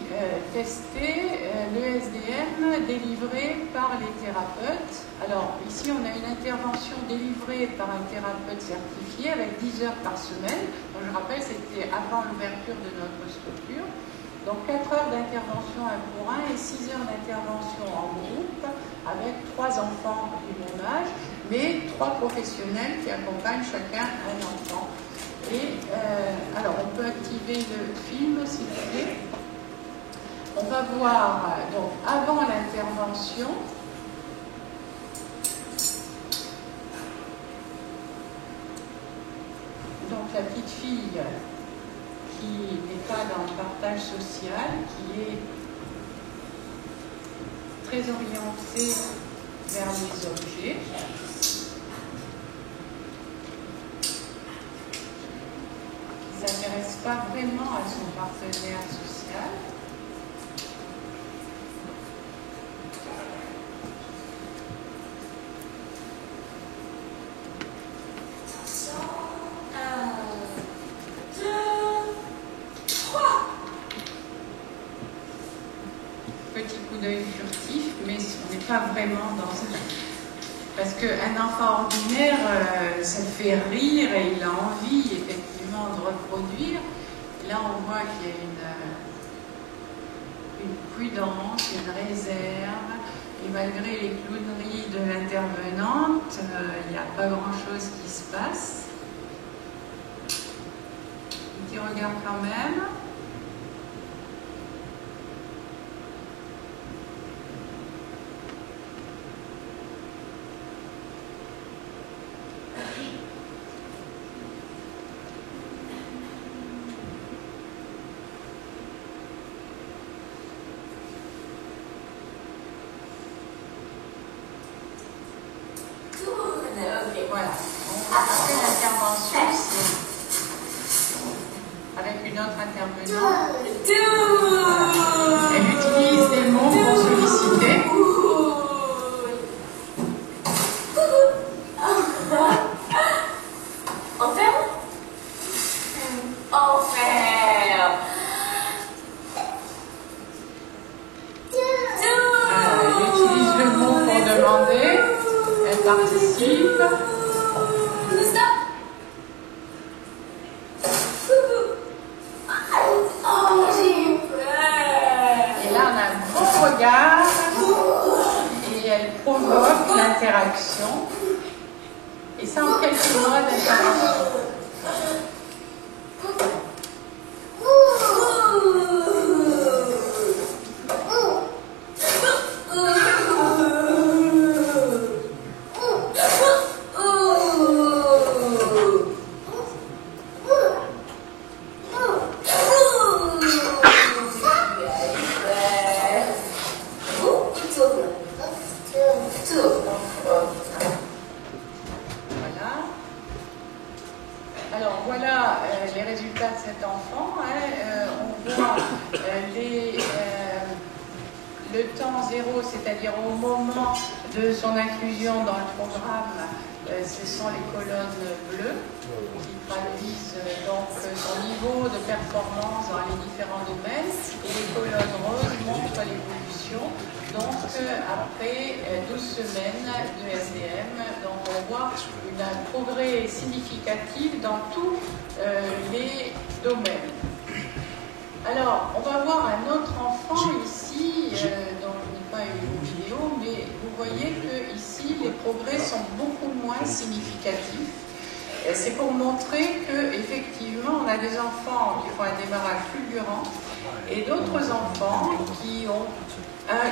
testé l'ESDM délivré par les thérapeutes. Alors ici on a une intervention délivrée par un thérapeute certifié avec 10 heures par semaine. Donc, je rappelle, c'était avant l'ouverture de notre structure. Donc 4 heures d'intervention 1 pour 1 et 6 heures d'intervention en groupe avec 3 enfants du même âge, mais 3 professionnels qui accompagnent chacun un enfant. Et alors, on peut activer le film, s'il vous plaît. On va voir, donc, avant l'intervention, donc la petite fille qui n'est pas dans le partage social, qui est très orientée vers les objets. Ne s'intéresse pas vraiment à son partenaire social. Petit coup d'œil furtif, mais on n'est pas vraiment dans un... Parce qu'un enfant ordinaire, ça le fait rire et il a envie, effectivement, de reproduire. Et là, on voit qu'il y a une prudence, une réserve. Et malgré les clowneries de l'intervenante, il n'y a pas grand-chose qui se passe. Un petit regard quand même. Voilà, après l'intervention, c'est avec une autre intervenante. Elle utilise des mots pour solliciter. Elle utilise le mot pour demander. Elle participe. Et là, on a un bon regard et elle provoque l'interaction. Et ça en quelques mois d'intervention. Alors voilà les résultats de cet enfant. On voit le temps zéro, c'est-à-dire au moment de son inclusion dans le programme, ce sont les colonnes bleues qui traduisent donc son niveau de performance dans les différents domaines, et les colonnes roses montrent l'évolution. Donc après 12 semaines de SDM, donc on voit un progrès significatif dans tous les domaines. Alors, on va voir un autre enfant ici, dont je n'ai pas eu une vidéo, mais vous voyez que ici les progrès sont beaucoup moins significatifs. C'est pour montrer que effectivement on a des enfants qui font un démarrage fulgurant et d'autres enfants qui ont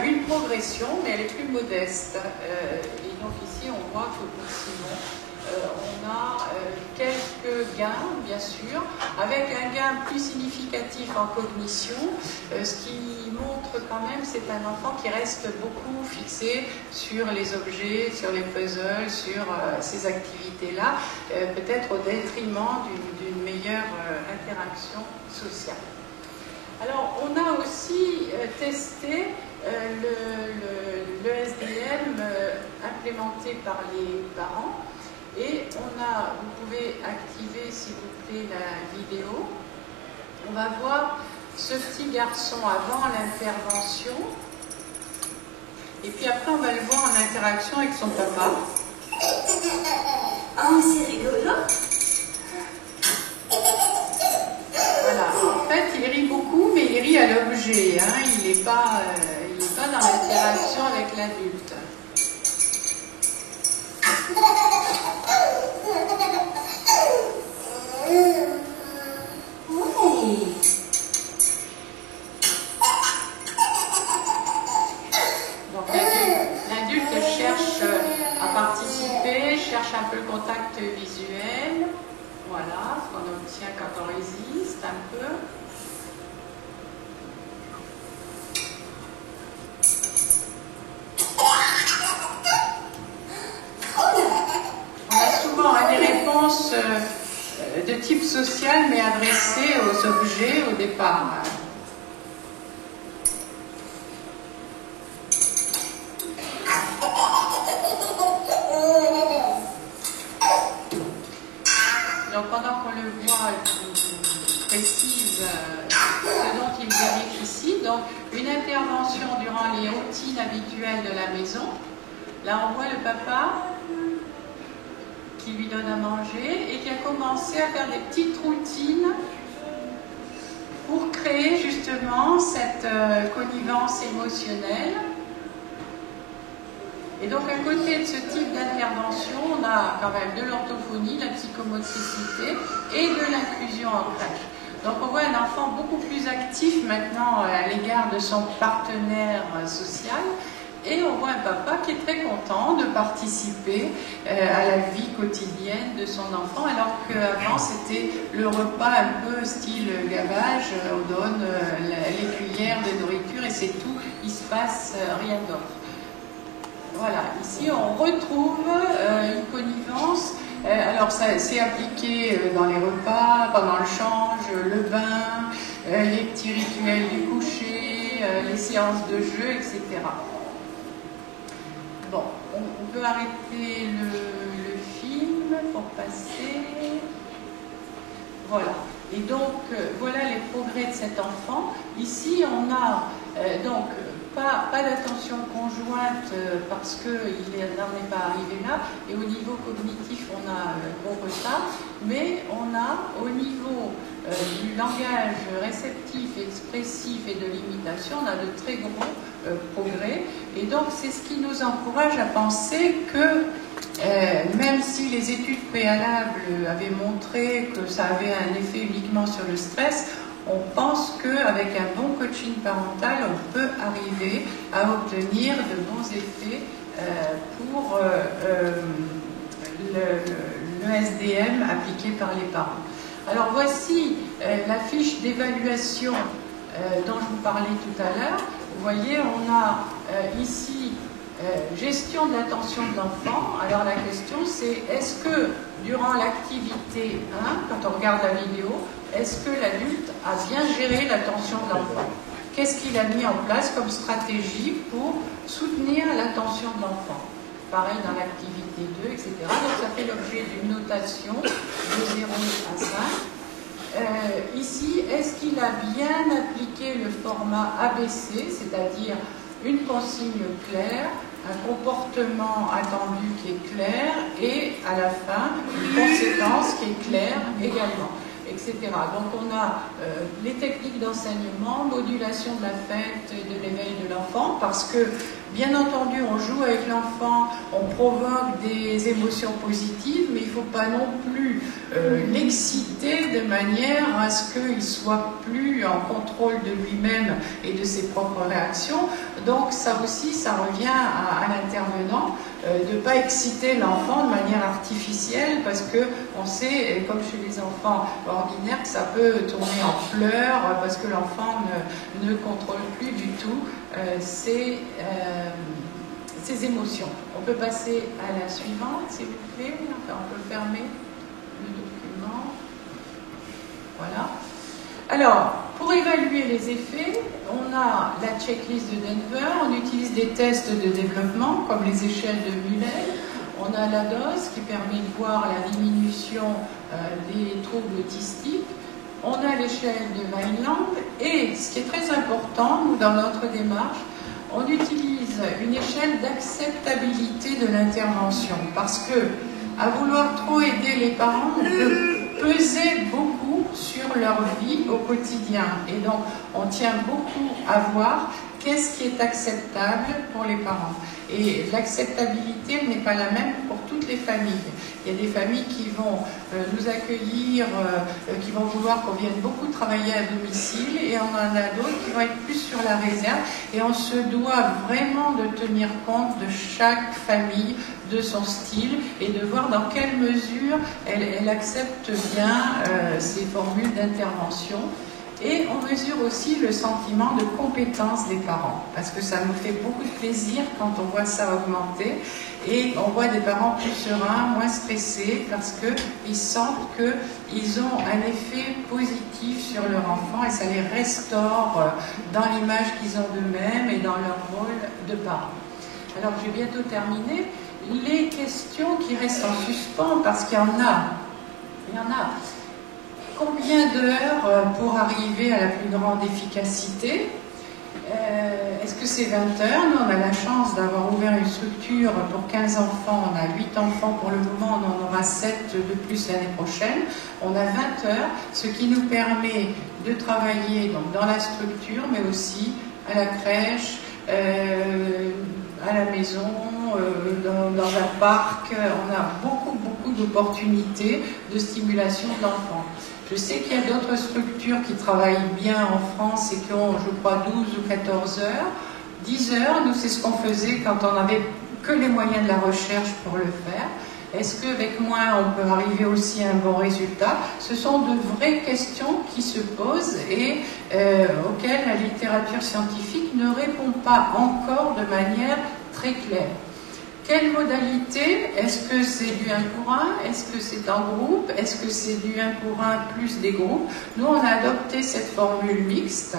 une progression, mais elle est plus modeste. Et donc ici on voit que pour Simon, on a quelques gains, bien sûr, avec un gain plus significatif en cognition, ce qui montre quand même que c'est un enfant qui reste beaucoup fixé sur les objets, sur les puzzles, sur ces activités-là, peut-être au détriment d'une meilleure interaction sociale. Alors, on a aussi testé le SDM implémenté par les parents. Et vous pouvez activer s'il vous plaît la vidéo. On va voir ce petit garçon avant l'intervention. Et puis après, on va le voir en interaction avec son papa. Ah, mais c'est rigolo. Voilà, en fait, il rit beaucoup, mais il rit à l'objet. Hein. Il n'est pas dans l'interaction avec l'adulte. Oui. Donc l'adulte cherche à participer, cherche un peu le contact visuel. Voilà, ce qu'on obtient quand on résiste un peu. On a souvent des réponses de type social, mais adressées aux objets au départ. Donc pendant qu'on le voit, je précise ce dont il bénéficie. Donc une intervention durant les routines habituelles de la maison. Là on voit le papa qui lui donne à manger et qui a commencé à faire des petites routines pour créer justement cette connivence émotionnelle. Et donc à côté de ce type d'intervention, on a quand même de l'orthophonie, la psychomotricité et de l'inclusion en crèche. Donc on voit un enfant beaucoup plus actif maintenant à l'égard de son partenaire social. Et on voit un papa qui est très content de participer à la vie quotidienne de son enfant, alors qu'avant c'était le repas un peu style gavage, on donne les cuillères de nourriture et c'est tout, il ne se passe rien d'autre. Voilà, ici on retrouve une connivence. Alors ça c'est appliqué dans les repas, pendant le change, le bain, les petits rituels du coucher, les séances de jeu, etc. Bon, on peut arrêter le film pour passer. Voilà. Et donc, voilà les progrès de cet enfant. Ici, on a donc pas d'attention conjointe parce qu'il n'en est pas arrivé là. Et au niveau cognitif, on a gros retard. Mais on a au niveau du langage réceptif, expressif et de l'imitation, on a de très gros progrès. Et donc, c'est ce qui nous encourage à penser que même si les études préalables avaient montré que ça avait un effet uniquement sur le stress, on pense qu'avec un bon coaching parental, on peut arriver à obtenir de bons effets pour le SDM appliqué par les parents. Alors voici la fiche d'évaluation dont je vous parlais tout à l'heure. Vous voyez, on a ici gestion de l'attention de l'enfant. Alors la question c'est, est-ce que durant l'activité 1, quand on regarde la vidéo, est-ce que l'adulte a bien géré l'attention de l'enfant? Qu'est-ce qu'il a mis en place comme stratégie pour soutenir l'attention de l'enfant? Pareil dans l'activité 2, etc. Donc ça fait l'objet d'une notation de 0 à 5. Ici, est-ce qu'il a bien appliqué le format ABC, c'est-à-dire une consigne claire, un comportement attendu qui est clair et à la fin une conséquence qui est claire également, etc. Donc on a les techniques d'enseignement, modulation de l'affect et de l'éveil de l'enfant, parce que bien entendu on joue avec l'enfant, on provoque des émotions positives, mais il ne faut pas non plus l'exciter de manière à ce qu'il soit plus en contrôle de lui-même et de ses propres réactions. Donc ça aussi, ça revient à l'intervenant, de ne pas exciter l'enfant de manière artificielle, parce qu'on sait, comme chez les enfants ordinaires, que ça peut tourner en pleurs, parce que l'enfant ne contrôle plus du tout ses émotions. On peut passer à la suivante, s'il vous plaît. Enfin, on peut fermer le document. Voilà. Alors, pour évaluer les effets, on a la checklist de Denver, on utilise des tests de développement, comme les échelles de Muller. On a la DOS qui permet de voir la diminution des troubles autistiques. On a l'échelle de Vineland Et ce qui est très important, nous, dans notre démarche, on utilise une échelle d'acceptabilité de l'intervention, parce que, à vouloir trop aider les parents, on peut peser beaucoup sur leur vie au quotidien. Et donc, on tient beaucoup à voir qu'est-ce qui est acceptable pour les parents. Et l'acceptabilité n'est pas la même pour toutes les familles. Il y a des familles qui vont nous accueillir, qui vont vouloir qu'on vienne beaucoup travailler à domicile, et on en a d'autres qui vont être plus sur la réserve. Et on se doit vraiment de tenir compte de chaque famille, de son style, et de voir dans quelle mesure elle accepte bien ces formules d'intervention. Et on mesure aussi le sentiment de compétence des parents, parce que ça nous fait beaucoup de plaisir quand on voit ça augmenter, et on voit des parents plus sereins, moins stressés, parce qu'ils sentent qu'ils ont un effet positif sur leur enfant, et ça les restaure dans l'image qu'ils ont d'eux-mêmes et dans leur rôle de parents. Alors, je vais bientôt terminer. Les questions qui restent en suspens, parce qu'il y en a. Combien d'heures pour arriver à la plus grande efficacité? Est-ce que c'est 20 heures? Nous, on a la chance d'avoir ouvert une structure pour 15 enfants. On a 8 enfants pour le moment, on en aura 7 de plus l'année prochaine. On a 20 heures, ce qui nous permet de travailler donc, dans la structure, mais aussi à la crèche, à la maison, dans un parc. On a beaucoup d'opportunités de stimulation d'enfants. Je sais qu'il y a d'autres structures qui travaillent bien en France et qui ont, je crois, 12 ou 14 heures. 10 heures, nous, c'est ce qu'on faisait quand on n'avait que les moyens de la recherche pour le faire. Est-ce qu'avec moins, on peut arriver aussi à un bon résultat? Ce sont de vraies questions qui se posent et auxquelles la littérature scientifique ne répond pas encore de manière très claire. Quelle modalité? Est-ce que c'est du 1 pour 1? Est-ce que c'est en groupe? Est-ce que c'est du 1 pour 1 plus des groupes? Nous, on a adopté cette formule mixte,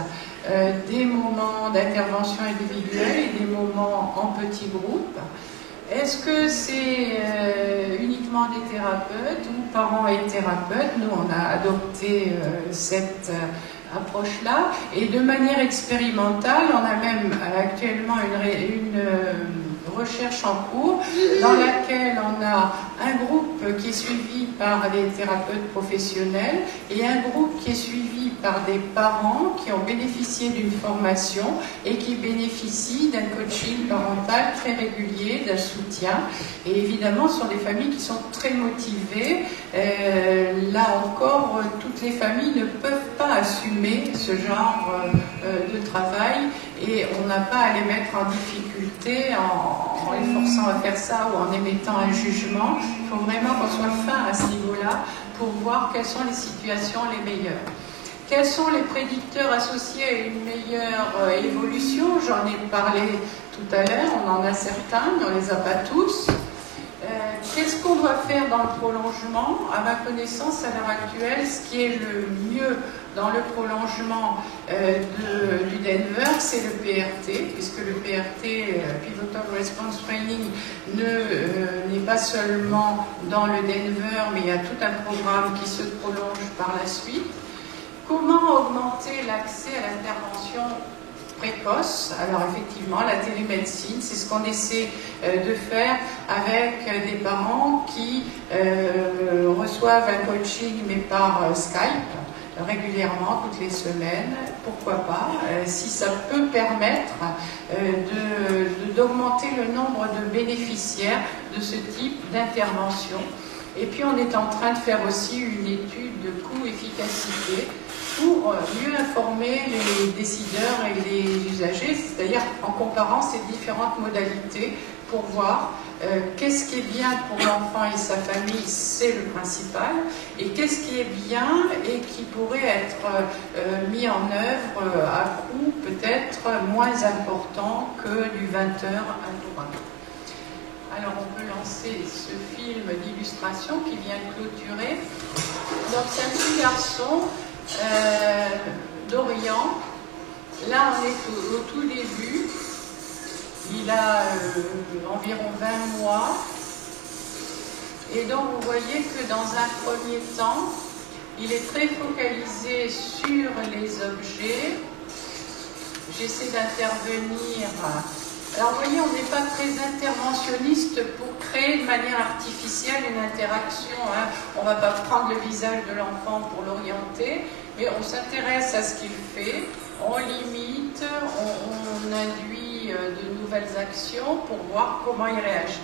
des moments d'intervention individuelle et des moments en petits groupes. Est-ce que c'est uniquement des thérapeutes ou parents et thérapeutes? Nous, on a adopté cette approche-là. Et de manière expérimentale, on a même actuellement une recherche en cours dans laquelle on a un groupe qui est suivi par des thérapeutes professionnels et un groupe qui est suivi par des parents qui ont bénéficié d'une formation et qui bénéficient d'un coaching parental très régulier, d'un soutien. Et évidemment, ce sont des familles qui sont très motivées. Là encore, toutes les familles ne peuvent pas assumer ce genre de travail et on n'a pas à les mettre en difficulté en les forçant à faire ça ou en émettant un jugement. Il faut vraiment qu'on soit fin à ce niveau-là pour voir quelles sont les situations les meilleures. Quels sont les prédicteurs associés à une meilleure évolution? J'en ai parlé tout à l'heure, on en a certains, mais on ne les a pas tous. Qu'est-ce qu'on doit faire dans le prolongement? À ma connaissance, à l'heure actuelle, ce qui est le mieux dans le prolongement du Denver, c'est le PRT, puisque le PRT, Pivotal Response Training, n'est pas seulement dans le Denver, mais il y a tout un programme qui se prolonge par la suite. Comment augmenter l'accès à l'intervention précoce? Alors effectivement, la télémédecine, c'est ce qu'on essaie de faire avec des parents qui reçoivent un coaching, mais par Skype, régulièrement, toutes les semaines. Pourquoi pas, si ça peut permettre d'augmenter le nombre de bénéficiaires de ce type d'intervention. Et puis on est en train de faire aussi une étude de coût-efficacité pour mieux informer les décideurs et les usagers, c'est-à-dire en comparant ces différentes modalités pour voir qu'est-ce qui est bien pour l'enfant et sa famille, c'est le principal, et qu'est-ce qui est bien et qui pourrait être mis en œuvre à coût peut-être moins important que du 20 heures à jour. Alors on peut lancer ce film d'illustration qui vient clôturer. Donc c'est un petit garçon d'Orient. Là on est au tout début. Il a environ 20 mois. Et donc vous voyez que dans un premier temps, Il est très focalisé sur les objets. J'essaie d'intervenir. Alors, vous voyez, on n'est pas très interventionniste pour créer de manière artificielle une interaction. Hein. On ne va pas prendre le visage de l'enfant pour l'orienter, mais on s'intéresse à ce qu'il fait, on limite, on induit de nouvelles actions pour voir comment il réagit.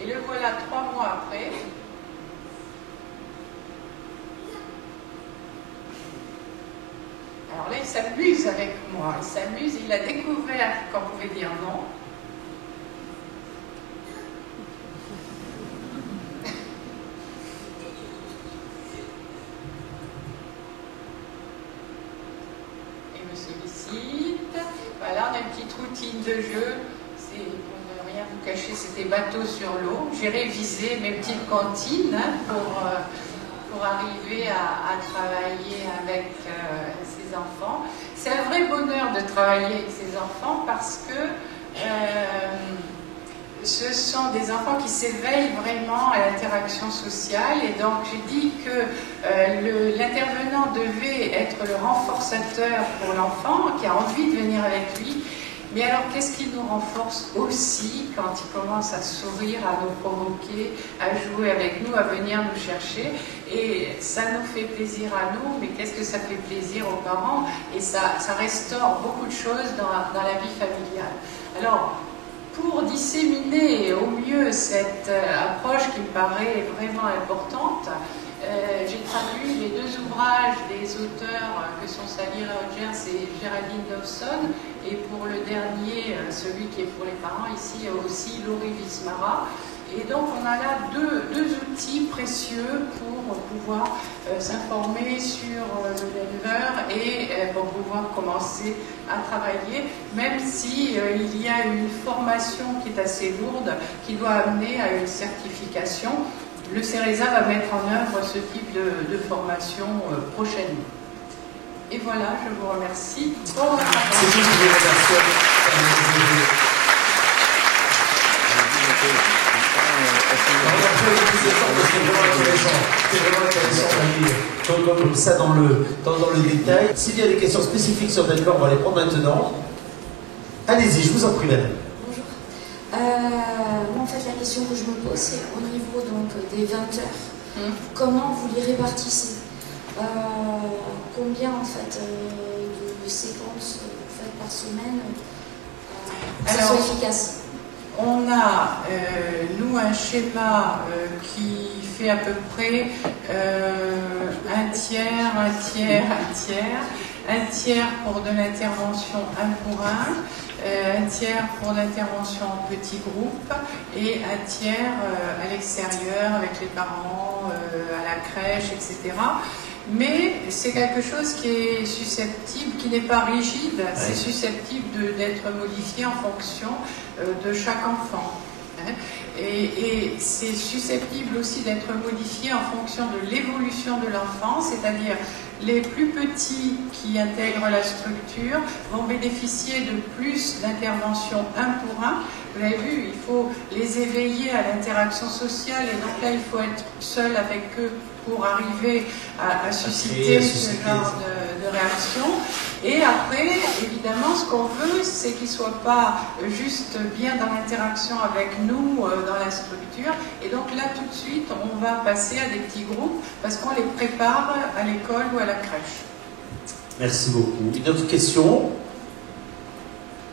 Et le voilà 3 mois après. Alors là, il s'amuse avec moi, il s'amuse, il a découvert qu'on pouvait dire non. Il me sollicite. Voilà, on a une petite routine de jeu. C'est, pour ne rien vous cacher, c'était bateau sur l'eau. J'ai révisé mes petites comptines hein, pour arriver à travailler avec ces enfants. C'est un vrai bonheur de travailler avec ces enfants parce que ce sont des enfants qui s'éveillent vraiment à l'interaction sociale et donc j'ai dit que l'intervenant devait être le renforçateur pour l'enfant qui a envie de venir avec lui. Mais alors, qu'est-ce qui nous renforce aussi quand il commence à sourire, à nous provoquer, à jouer avec nous, à venir nous chercher? Et ça nous fait plaisir à nous, mais qu'est-ce que ça fait plaisir aux parents? Et ça restaure beaucoup de choses dans la vie familiale. Alors, pour disséminer au mieux cette approche qui me paraît vraiment importante, j'ai traduit les 2 ouvrages des auteurs que sont Sally Rogers et Géraldine Dawson, et pour le dernier, celui qui est pour les parents, ici aussi Laurie Wismara. Et donc on a là deux outils précieux pour pouvoir s'informer sur le Denver et pour pouvoir commencer à travailler, même si il y a une formation qui est assez lourde, qui doit amener à une certification. Le CERESA va mettre en œuvre ce type de formation prochainement. Et voilà, je vous remercie. Bon, c'est juste que je vous c'est vraiment intéressant comme ça dans le détail. S'il y a des questions spécifiques sur Denver, on va les prendre maintenant. Allez-y, je vous en prie, madame. Bonjour. Moi, en fait, la question que je me pose, c'est au niveau donc, des 20 heures. Comment vous les répartissez? Combien en fait de séquences vous faites par semaine pour que ça soit efficace? On a, nous, un schéma qui fait à peu près un tiers pour de l'intervention 1 pour 1, un tiers pour l'intervention en petits groupes et un tiers à l'extérieur avec les parents, à la crèche, etc. Mais c'est quelque chose qui est susceptible, qui n'est pas rigide, c'est susceptible d'être modifié en fonction de chaque enfant. Et c'est susceptible aussi d'être modifié en fonction de l'évolution de l'enfant, c'est-à-dire les plus petits qui intègrent la structure vont bénéficier de plus d'interventions 1 pour 1. Vous avez vu, il faut les éveiller à l'interaction sociale et donc là il faut être seul avec eux pour arriver à susciter ce genre de réaction. Et après, évidemment, ce qu'on veut, c'est qu'ils ne soient pas juste bien dans l'interaction avec nous, dans la structure. Et donc là, tout de suite, on va passer à des petits groupes parce qu'on les prépare à l'école ou à la crèche. Merci beaucoup. Une autre question?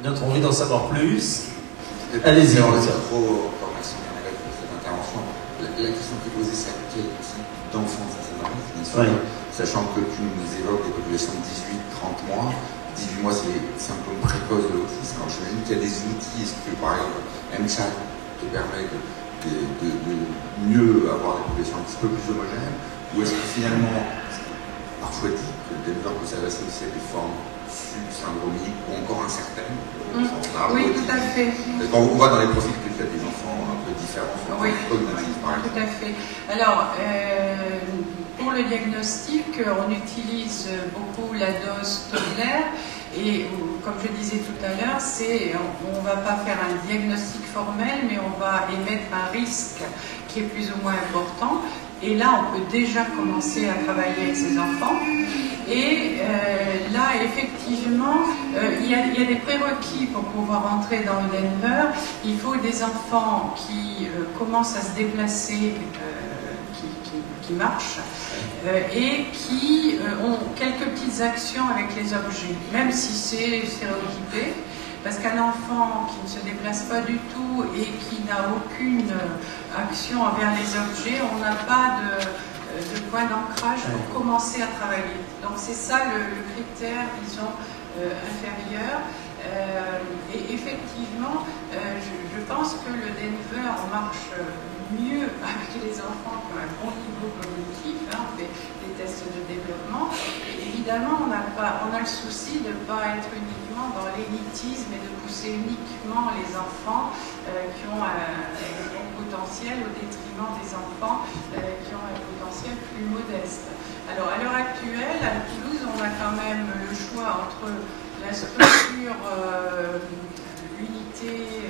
Une autre envie d'en savoir plus? Allez-y. Merci pour cette intervention. La question qui est posée, c'est à quel type d'enfant ça s'adresse, bien sûr, sachant que tu nous évoques des populations de 18-30 mois. 18 mois, c'est symptôme précoce de l'autisme. Alors j'imagine qu'il y a des outils, est-ce que par exemple MChat te permet de mieux avoir des populations un petit peu plus homogènes, ou est-ce que finalement, parfois dit que Denver peut s'adresser aussi à des formes subsyndromiques ou encore incertaines? Oui, tout à fait. Quand on voit dans les profils que tu as des enfants un peu différents, oui, cognitifs par exemple. Tout à fait. Alors, pour le diagnostic, on utilise beaucoup la dose tonnellaire et comme je disais tout à l'heure, on ne va pas faire un diagnostic formel, mais on va émettre un risque qui est plus ou moins important. Et là, on peut déjà commencer à travailler avec ces enfants. Et là, effectivement, il y a des prérequis pour pouvoir entrer dans le Denver. Il faut des enfants qui commencent à se déplacer, qui marchent, et qui ont quelques petites actions avec les objets, même si c'est stéréotypé. Parce qu'un enfant qui ne se déplace pas du tout et qui n'a aucune action envers les objets, on n'a pas de point d'ancrage pour commencer à travailler. Donc c'est ça le critère, disons, inférieur. Et effectivement, je pense que le Denver marche mieux avec les enfants qui ont un bon niveau cognitif, hein, on fait des tests de développement. Et évidemment, on a le souci de ne pas être uniquement dans l'élitisme et de pousser uniquement les enfants qui ont un bon potentiel au détriment des enfants qui ont un potentiel plus modeste. Alors à l'heure actuelle, à Toulouse, on a quand même le choix entre la structure unité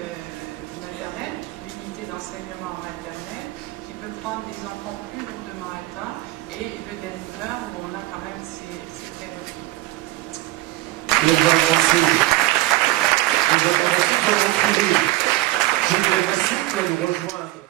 maternelle, l'unité d'enseignement maternel, qui peut prendre des enfants plus lourdement atteints, et le Denver, où on a quand même ces prérequis. Les interventions que l'on trouve, je voudrais passer, nous rejoindre.